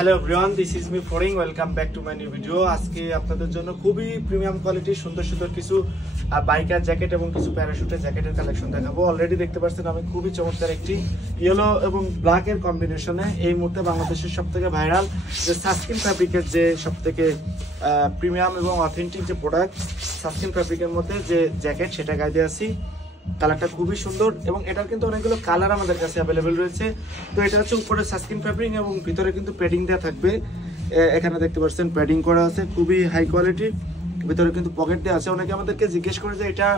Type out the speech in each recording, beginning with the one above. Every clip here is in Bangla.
Hello everyone, this is me foreign. Welcome back to my new video. আজকে আপনাদের জন্য খুবই প্রিমিয়াম কোয়ালিটির সুন্দর সুন্দর কিছু বাইকার জ্যাকেট এবং কিছু প্যারাশুটের জ্যাকেটের কালেকশন দেখাবো। অলরেডি দেখতে পাচ্ছেন আমি খুবই চমৎকার একটি ইয়েলো এবং ব্ল্যাকের কম্বিনেশনে এই মুহূর্তে বাংলাদেশের সবথেকে ভাইরাল যে সাস্কিন ফ্যাব্রিকের যে সবথেকে প্রিমিয়াম এবং অথেন্টিক যে প্রোডাক্ট সাস্কিন ফ্যাব্রিকের মধ্যে যে জ্যাকেট সেটা গাইতে আসি। কালারটা খুবই সুন্দর এবং এটার কিন্তু অনেকগুলো কালার আমাদের কাছে অ্যাভেলেবেল রয়েছে। তো এটা হচ্ছে উপরে সাস্কিন ফ্যাব্রিক এবং ভিতরে কিন্তু প্যাডিং দেওয়া থাকবে। এখানে দেখতে পাচ্ছেন প্যাডিং করা আছে, খুবই হাই কোয়ালিটির। ভিতরে কিন্তু পকেট দেওয়া আছে। অনেকে আমাদেরকে জিজ্ঞেস করে যে এটা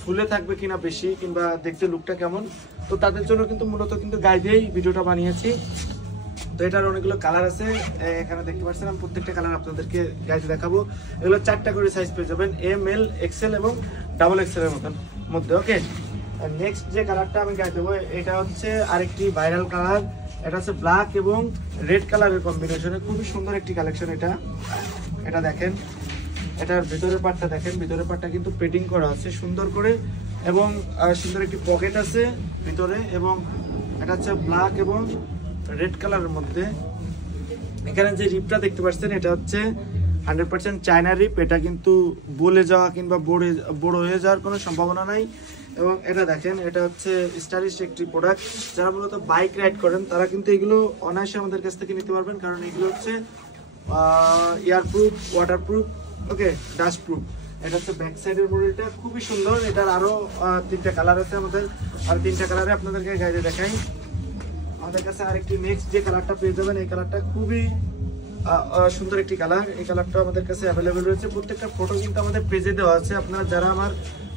ফুলে থাকবে কিনা বেশি, কিংবা দেখতে লুকটা কেমন। তো তাদের জন্য কিন্তু মূলত কিন্তু গায়ে দিয়েই ভিডিওটা বানিয়েছি। তো এটার অনেকগুলো কালার আছে, এখানে দেখতে পাচ্ছেন। আমি প্রত্যেকটা কালার আপনাদেরকে গাইতে দেখাবো। এগুলো 4টা করে সাইজ পেয়ে যাবেন, এম, এল, এক্সেল এবং ডাবল এক্সেল এর মধ্যে। ওকে, নেক্সট যে কালারটা আমি গায়ে দেবো এটা হচ্ছে আরেকটি ভাইরাল কালার। এটা হচ্ছে ব্ল্যাক এবং রেড কালারের কম্বিনেশনে খুবই সুন্দর একটি কালেকশন। এটা দেখেন, এটার ভিতরের পার্টটা দেখেন। ভিতরের পার্টটা কিন্তু পেটিং করা আছে সুন্দর করে এবং সুন্দর একটি পকেট আছে ভিতরে। এবং এটা হচ্ছে ব্ল্যাক এবং রেড কালারের মধ্যে। এখানে যে রিপটা দেখতে পাচ্ছেন এটা হচ্ছে 100% চায়না রিপ। এটা কিন্তু বলে যাওয়া কিংবা বড় হয়ে যাওয়ার কোনো সম্ভাবনা নাই। এবং এটা দেখেন, এটা হচ্ছে স্টাইলিশ একটি প্রোডাক্ট। যারা মূলত বাইক রাইড করেন তারা কিন্তু এগুলো অনায়াসে আমাদের কাছ থেকে নিতে পারবেন, কারণ এগুলো হচ্ছে এয়ারপ্রুফ, ওয়াটারপ্রুফ, ওকে, ডাস্ট প্রুফ। এটা হচ্ছে ব্যাক সাইডের মডেলটা, খুবই সুন্দর। এটার আরো 3টা কালার আছে আমাদের, আর 3টা কালারে আপনাদেরকে গাইডে দেখাই। আমাদের কাছে আরেকটি নেক্সট যে কালারটা পেয়ে যাবেন, এই কালারটা খুবই সুন্দর একটি কালার। এই কালারটা আমাদের কাছে অ্যাভেলেবেল রয়েছে। প্রত্যেকটা ফটো কিন্তু আমাদের পেজে দেওয়া আছে। আপনারা যারা আমার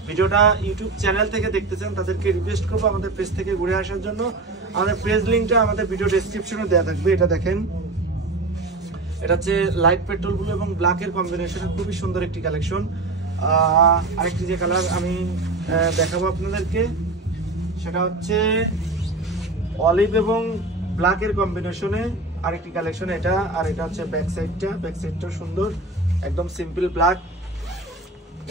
ভিডিওটা ইউটিউব চ্যানেল থেকে দেখতেছেন তাদেরকে রিকোয়েস্ট করবো আমাদের পেজ থেকে ঘুরে আসার জন্য। আমাদের পেজ লিঙ্কটা আমাদের ভিডিও ডেসক্রিপশনে দেওয়া থাকবে। এটা দেখেন, এটা হচ্ছে লাইট পেট্রোল ব্লু এবং ব্ল্যাকের কম্বিনেশনে খুবই সুন্দর একটি কালেকশন। আরেকটি যে কালার আমি দেখাবো আপনাদেরকে সেটা হচ্ছে অলিভ এবং ব্ল্যাকের কম্বিনেশনে আরেকটি কালেকশন এটা। আর এটা হচ্ছে ব্যাক সাইডটা সুন্দর, একদম সিম্পল ব্ল্যাক।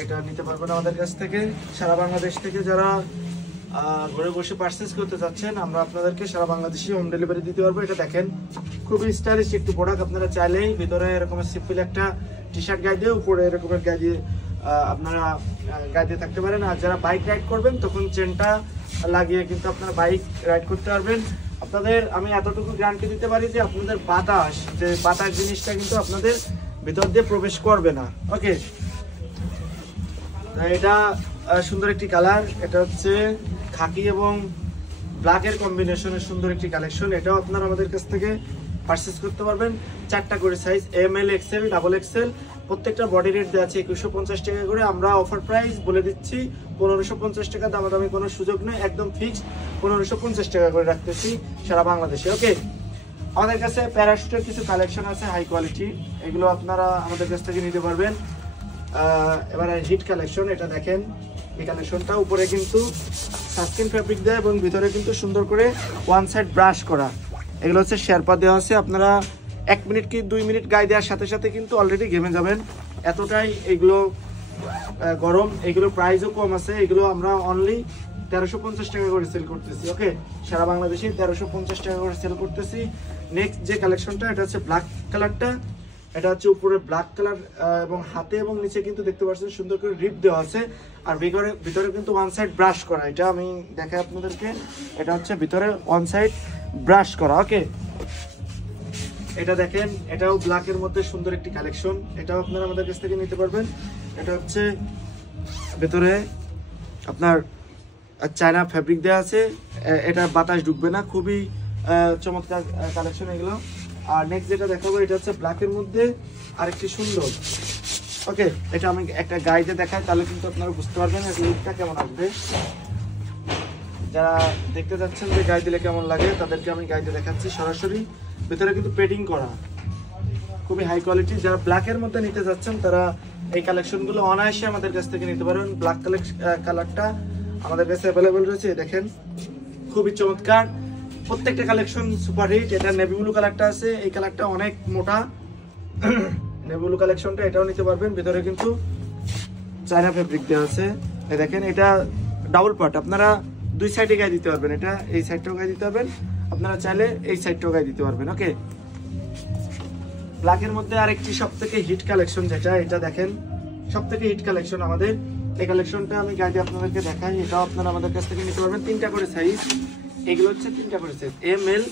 এটা নিতে পারবেন আমাদের কাছ থেকে। সারা বাংলাদেশ থেকে যারা ঘরে বসে পারচেজ করতে যাচ্ছেন, আমরা আপনাদেরকে সারা বাংলাদেশে হোম ডেলিভারি দিতে পারবো। এটা দেখেন, খুবই স্টাইলিশ একটি প্রোডাক্ট। আপনারা চাইলেই ভিতরে এরকম সিম্পল একটা টি শার্ট গায়ে দিয়ে, উপরে এরকমের গায়ে দিয়ে আপনারা গায়ে দিয়ে থাকতে পারেন। আর যারা বাইক রাইড করবেন তখন চেনটা লাগিয়ে কিন্তু আপনারা বাইক রাইড করতে পারবেন। আপনাদের আমি এতটুকু গ্যারান্টি দিতে পারি যে আপনাদের বাতাস জিনিসটা কিন্তু আপনাদের ভিতর দিয়ে প্রবেশ করবে না। ওকে, এটা সুন্দর একটি কালার। এটা হচ্ছে খাকি এবং ব্ল্যাকের কম্বিনেশনের সুন্দর একটি কালেকশন। এটাও আপনারা আমাদের কাছ থেকে পারচেজ করতে পারবেন। 4টা করে সাইজ, এম, এল, এক্সেল, ডাবল এক্সেল। প্রত্যেকটা বডি রেট দেওয়া আছে 2150 টাকা করে। আমরা অফার প্রাইস বলে দিচ্ছি 1550 টাকা। দামাদামি কোনো সুযোগ নেই, একদম ফিক্সড 1550 টাকা করে রাখতেছি সারা বাংলাদেশে। ওকে, আমাদের কাছে প্যারাশুটের কিছু কালেকশন আছে হাই কোয়ালিটি, এগুলো আপনারা আমাদের কাছ থেকে নিতে পারবেন। এবার হিট কালেকশন, এটা দেখেন। এই কালেকশনটা উপরে কিন্তু সাস্কিন ফ্যাব্রিক দেয় এবং ভিতরে কিন্তু সুন্দর করে ওয়ান সাইড ব্রাশ করা। এগুলো হচ্ছে শেরপা দেওয়া আছে। আপনারা 1 মিনিট কি 2 মিনিট গায়ে দেওয়ার সাথে সাথে কিন্তু অলরেডি ঘেমে যাবেন, এতটাই এগুলো গরম। এগুলোর প্রাইসও কম আছে। এগুলো আমরা অনলি 1350 টাকা করে সেল করতেছি। ওকে, সারা বাংলাদেশে 1350 টাকা করে সেল করতেছি। নেক্সট যে কালেকশনটা, এটা হচ্ছে ব্ল্যাক কালারটা। এটা হচ্ছে উপরে ব্ল্যাক কালার এবং হাতে এবং নিচে কিন্তু দেখতে পাচ্ছেন সুন্দর করে রিপ দেওয়া আছে। আর ভিতরে কিন্তু ওয়ান সাইড ব্রাশ করা। এটা আমি দেখাই আপনাদেরকে। এটা হচ্ছে ভিতরে ওয়ান সাইড ব্রাশ করা। ওকে, এটা দেখেন, এটাও ব্ল্যাকের মধ্যে সুন্দর একটি কালেকশন। এটাও আপনারা আমাদের কাছ থেকে নিতে পারবেন। এটা হচ্ছে ভেতরে আপনার চায়না ফ্যাব্রিক দেওয়া আছে। এটা বাতাস ঢুকবে না, খুবই চমৎকার কালেকশন এগুলো। আর নেক্সট যেটা দেখাবো এটা হচ্ছে ব্ল্যাকের মধ্যে আরেকটি সুন্দর। ওকে, এটা আমি একটা গাইডে দেখাই, তাহলে কিন্তু আপনারা বুঝতে পারবেন এর লুকটা কেমন আসবে। যারা দেখতে যাচ্ছেন যে গায়ে দিলে কেমন লাগে তাদেরকে আমি গাইডে দেখাচ্ছি সরাসরি। ভিতরে কিন্তু পেডিং করা, খুবই হাই কোয়ালিটি। যারা ব্ল্যাকের মধ্যে নিতে যাচ্ছেন তারা এই কালেকশনগুলো অনায়াসে আমাদের কাছ থেকে নিতে পারবেন। ব্ল্যাক কালারটা আমাদের কাছে অ্যাভেলেবেল রয়েছে। দেখেন, খুবই চমৎকার। প্রত্যেকটা কালেকশন সুপার হিট। এটা নেভি ব্লু কালারটা আছে, এই কালারটা অনেক মোটা। নেভি ব্লু কালেকশনটা এটাও নিতে পারবেন। ভিতরে কিন্তু চায়না ফেব্রিক দেওয়া আছে। দেখেন, এটা ডাবল পার্ট। আপনারা 2 সাইডে গায়ে দিতে পারবেন। এটা এই সাইডটাও গায়ে দিতে পারবেন, আপনারা চাইলে এই সাইডটাও গায়ে দিতে পারবেন। ওকে, ব্ল্যাকের মধ্যে আরেকটি সবথেকে হিট কালেকশন, যেটা এটা দেখেন সবথেকে হিট কালেকশন আমাদের। এই কালেকশনটা আমি গাইডে আপনাদেরকে দেখাই, এটাও আপনারা আমাদের কাছ থেকে নিতে পারবেন। 3টা করে সাইজ, এগুলো হচ্ছে 3টা করে সাইজ, এম, এল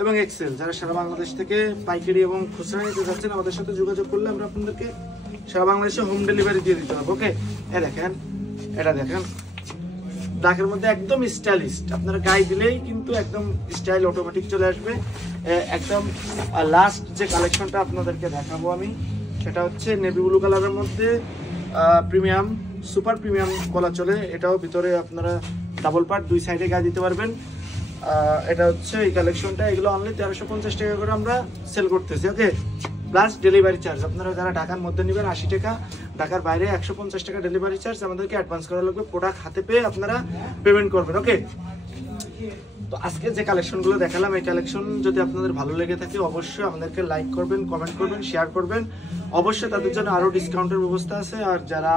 এবং এক্সেল। যারা সারা বাংলাদেশ থেকে পাইকারি এবং খুচরা নিতে যাচ্ছেন আমাদের সাথে যোগাযোগ করলে আমরা আপনাদেরকে সারা বাংলাদেশে হোম ডেলিভারি দিয়ে দিতে পারবো। ওকে, দেখেন এটা দেখেন ব্ল্যাকের মধ্যে একদম স্টাইলিশ, আপনারা গায়ে দিলেই কিন্তু একদম স্টাইল অটোমেটিক চলে আসবে। একদম লাস্ট যে কালেকশনটা আপনাদেরকে দেখাবো আমি, সেটা হচ্ছে নেভি ব্লু কালারের মধ্যে প্রিমিয়াম, সুপার প্রিমিয়াম বলা চলে। এটাও ভিতরে আপনারা ডাবল পার্ট, 2 সাইডে গায়ে দিতে পারবেন। এটা হচ্ছে এই কালেকশনটা, এগুলো অনলি 1350 টাকা করে আমরা সেল করতেছি। ওকে, প্লাস ডেলিভারি চার্জ, আপনারা যারা ঢাকার মধ্যে নেবেন 80 টাকা, ঢাকার বাইরে 150 টাকা ডেলিভারি চার্জ আমাদেরকে অ্যাডভান্স করা লাগবে। প্রোডাক্ট হাতে পেয়ে আপনারা পেমেন্ট করবেন। ওকে, তো আজকে যে কালেকশনগুলো দেখালাম, এই কালেকশন যদি আপনাদের ভালো লেগে থাকে অবশ্যই আমাদেরকে লাইক করবেন, কমেন্ট করবেন, শেয়ার করবেন। অবশ্যই তাদের জন্য আরও ডিসকাউন্টের ব্যবস্থা আছে। আর যারা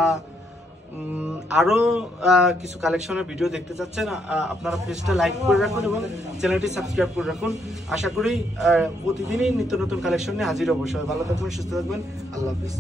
আরও কিছু কালেকশনের ভিডিও দেখতে চাচ্ছেন, আপনারা পেজটা লাইক করে রাখুন এবং চ্যানেলটি সাবস্ক্রাইব করে রাখুন। আশা করি প্রতিদিনই নিত্য নতুন কালেকশন নিয়ে হাজির অবশ্যই। ভালো থাকবেন, সুস্থ থাকবেন, আল্লাহ হাফিজ।